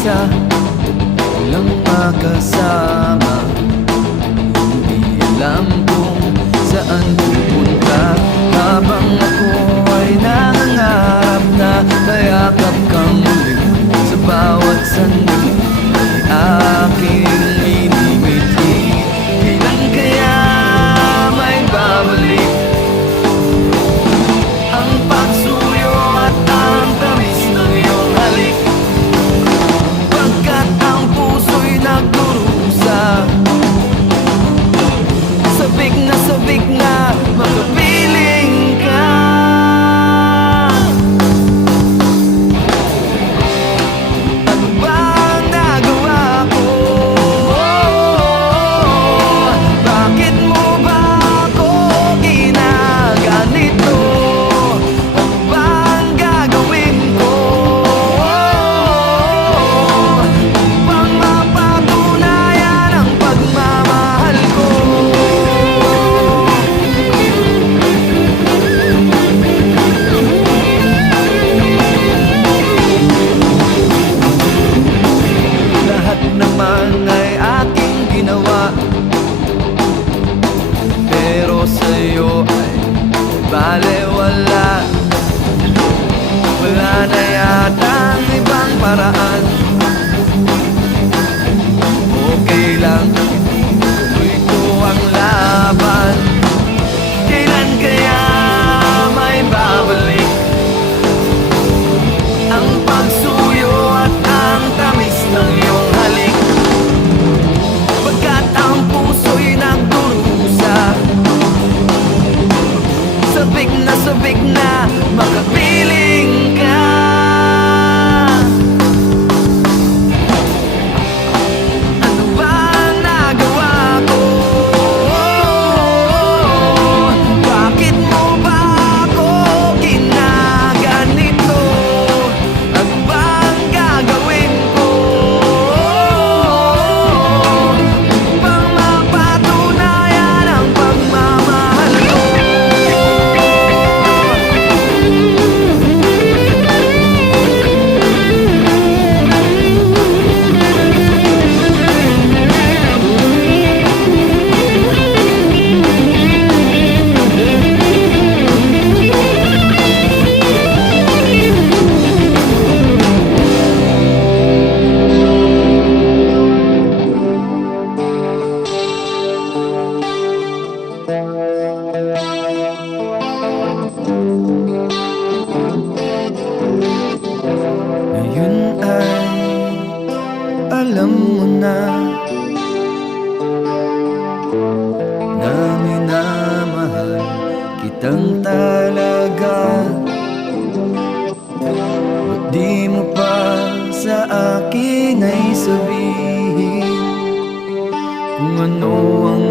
isa. Lang makasama. Hindi alam kung saan ko paraan. Okay lang. alam mo na minamahal kitang talaga. Ba't di mo pa sa akin ay sabihin Kung ano ang